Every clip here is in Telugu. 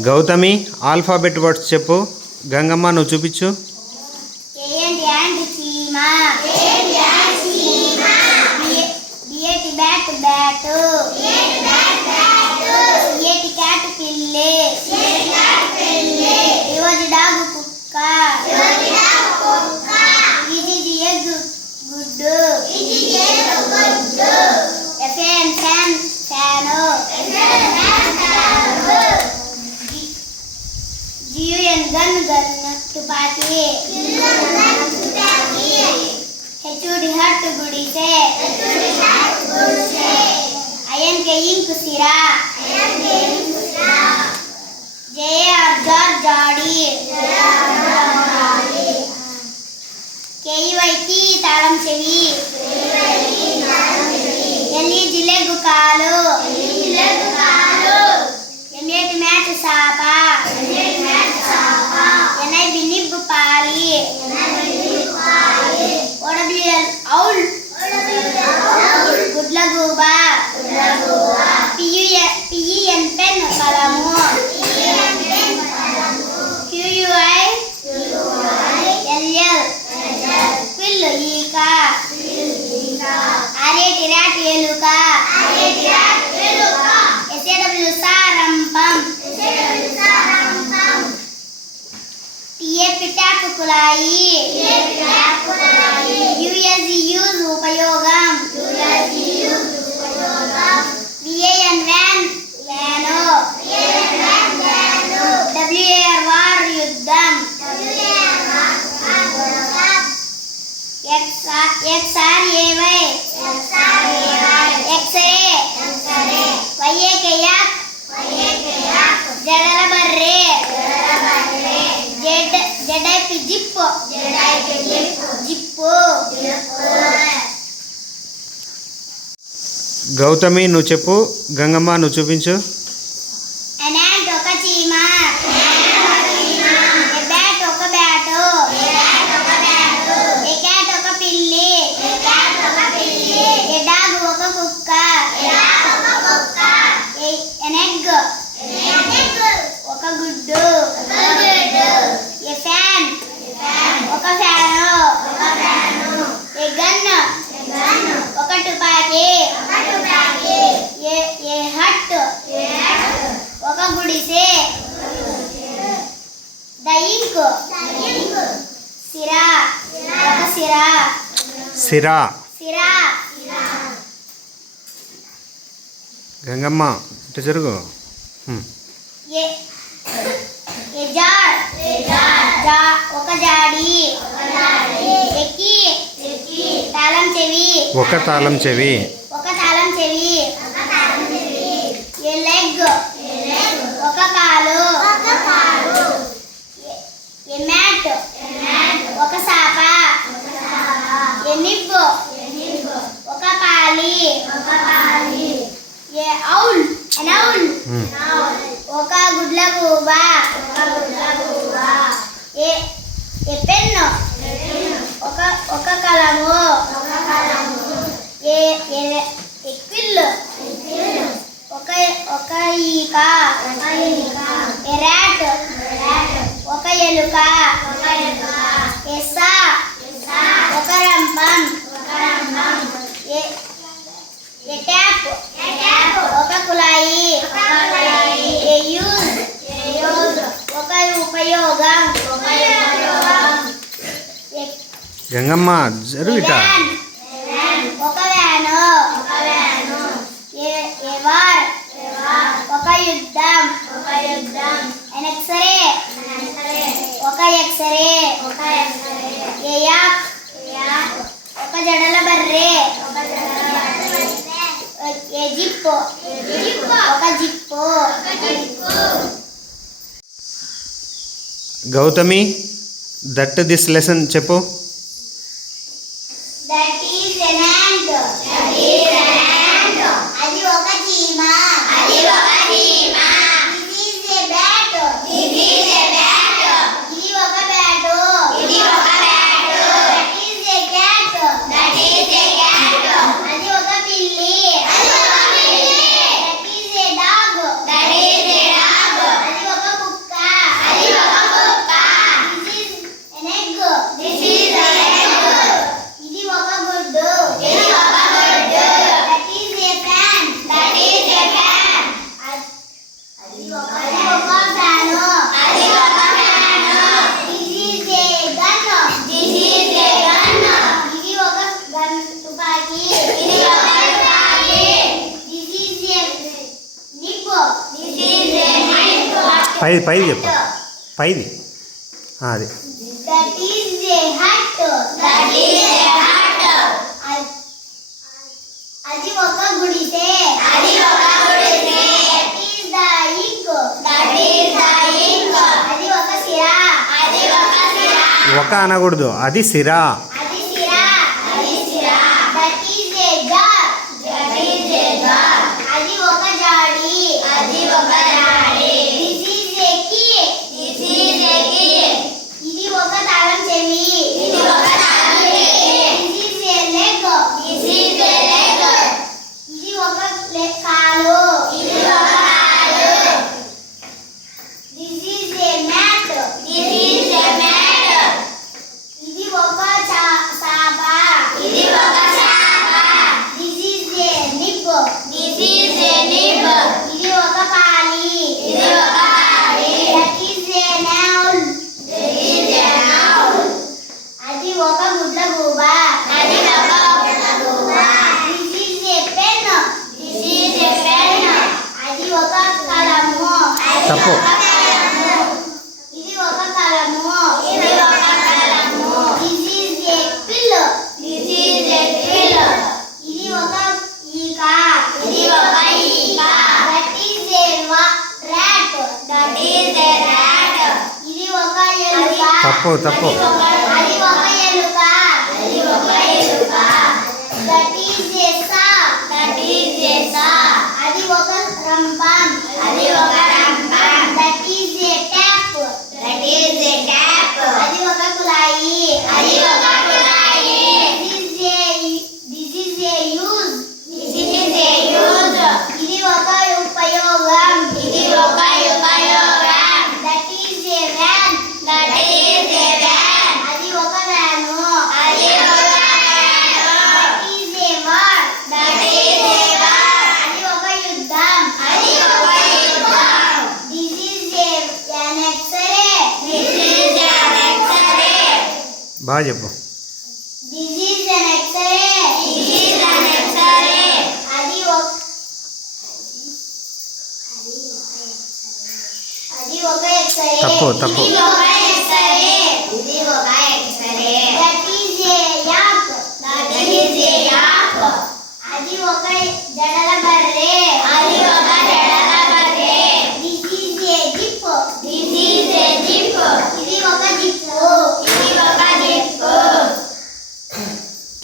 గౌతమి ఆల్ఫాబెట్ వర్డ్స్ చెప్పు గంగమ్మ నువ్వు చూపించు బ్యాట్ బ్యాట్ ತುಪಾಕಿ ಹೆಚ್ಚುಡಿ ಹಟ್ಟು ಗುಡಿಸೆ ಅಯ್ಯನ್ಗೆ ಇಂಕು ಸಿರ ಜಯ ಅಬ್ಜಾರ್ ಜಾಡಿ ಕೆಯುವೈತಿ ತಾಳಂ ಚೆವಿ ಎಲ್ಲಿ ಜಿಲ್ಲೆಗೂ ಕಾಲು ఉపయోగకరదాయి యుఎస్ యూజ్ ఉపయోగం విఏఎన్ వ్యాన్ ల్యానో డబ్ల్యూఏఆర్ వార్ యుద్ధం X R A Y x ray Y A K yak జడలబర్రే Z Z I P zip. Z I P zip. Zip. Gautami నువ్వు చెప్పు. గంగమ్మ నువ్వు చూపించు. సిరా గంగమ్మ ఇటు జరుగు ఒక జాడి ఒక తాళం చెవి జంగమ్మ జరుగు ఇట ఒక వ్యాను. ఒక యుద్ధం. ఒక ఒక ఎక్సరే. ఒక ఎక్సరే ఒక జడల బర్రే. A zip? ఒక zip. Gautami that this lesson చెప్పు. పైది పైది చెప్పు. పైది. అది. ఒక అనకూడదు. అది సిరా. 打炮，打炮。మళ్ళా చెప్పు. తప్పు తప్పు.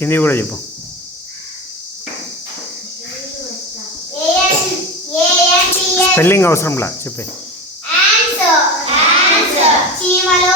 హిందీ కూడా చెప్పు. స్పెల్లింగ్ అవసరంలా చెప్పే. చీమలు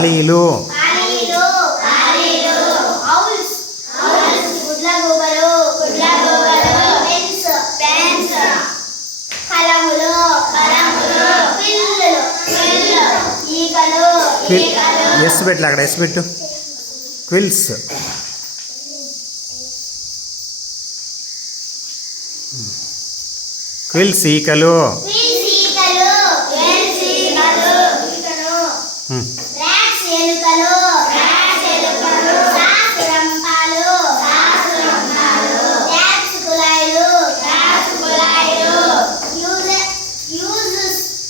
ఖాళీలు ఎస్ పెట్టలే అక్కడ ఎస్ పెట్టు. క్విల్స్. క్విల్స్ ఈకలు.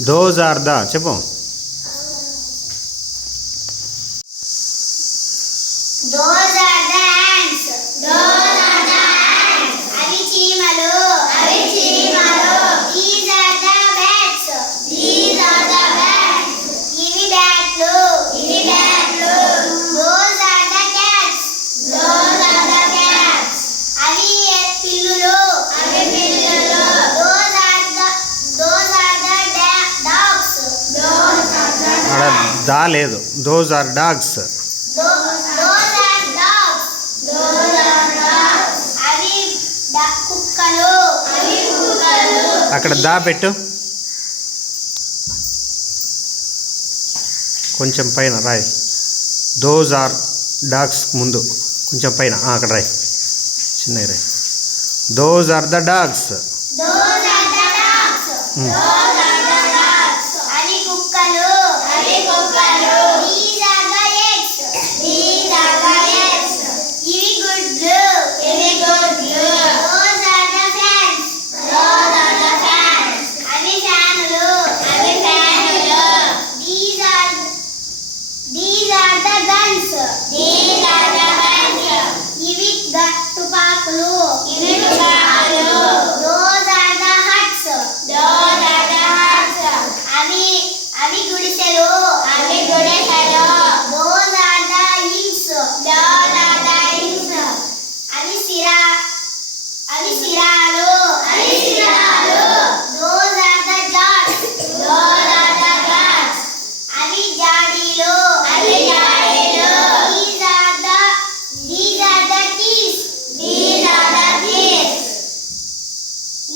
దోస్ ఆర్ ద చెప్పు. దోస్ ఆర్ ద హ్యాండ్స్ దా లేదు దోస్ ఆర్ డాగ్స్ అక్కడ దా పెట్టు. కొంచెం పైన రాయ్. దోజ్ ఆర్ డాగ్స్ ముందు. కొంచెం పైన. అక్కడ రాయ్. చిన్న రాయ్. దోజ్ ఆర్ ద డాగ్స్ అవి గుడిసెలు. అవి గుడిసెలు. Those are the inks those are the inks అవి సిరా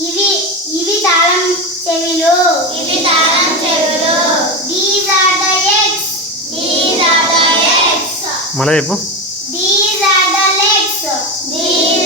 ఇవి ఇవి తాళం చెవిలు. ఇవి తాళం చెవిలు. These are the eggs these are the eggs మళ్ళీ చెప్పు. These are the legs these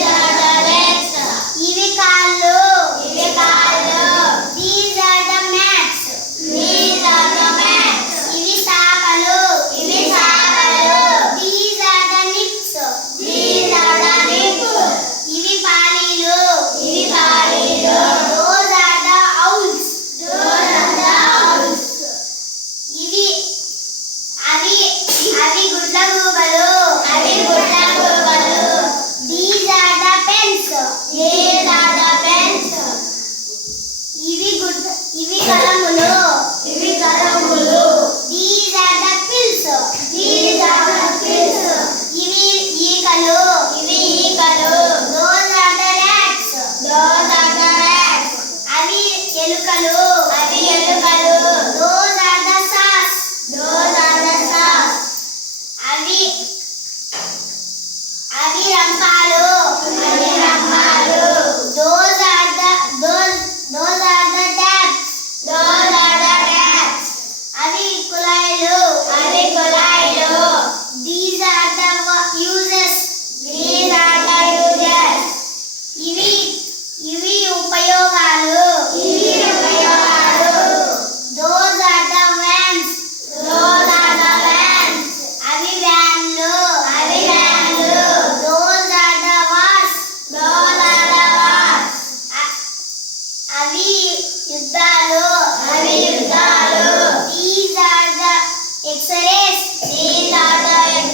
Yes, these are the